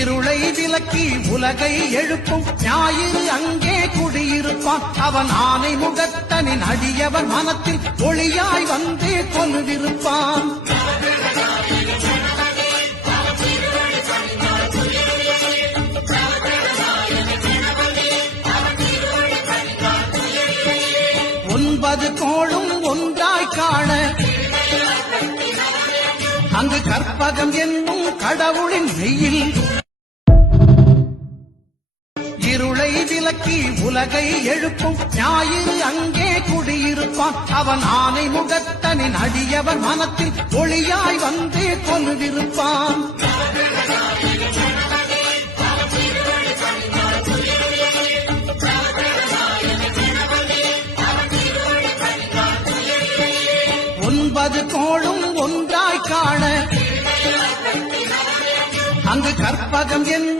இருளை விலக்கி உலகை எழுப்பும் ஞாயிறு அங்கே குடியிருப்பான். அவன் ஆனை முகத்தனின் அடியவன் மனத்தில் ஒளியாய் வந்து கொலுவிருப்பான். ஒன்பது கோளும் ஒன்றாய் காண அங்கு கற்பகம் என்னும் கடவுளின் மெய்யில் இருளை விலக்கி உலகை எழுப்பும் ஞாயிறு அங்கே குடியிருப்பான். அவன் ஆனை முகத்தனின் அடியவன் மனத்தில் ஒளியாய் வந்து கொலுவிருப்பான். ஒன்பது கோளும் ஒன்றாய் காண அங்கு கற்பகம்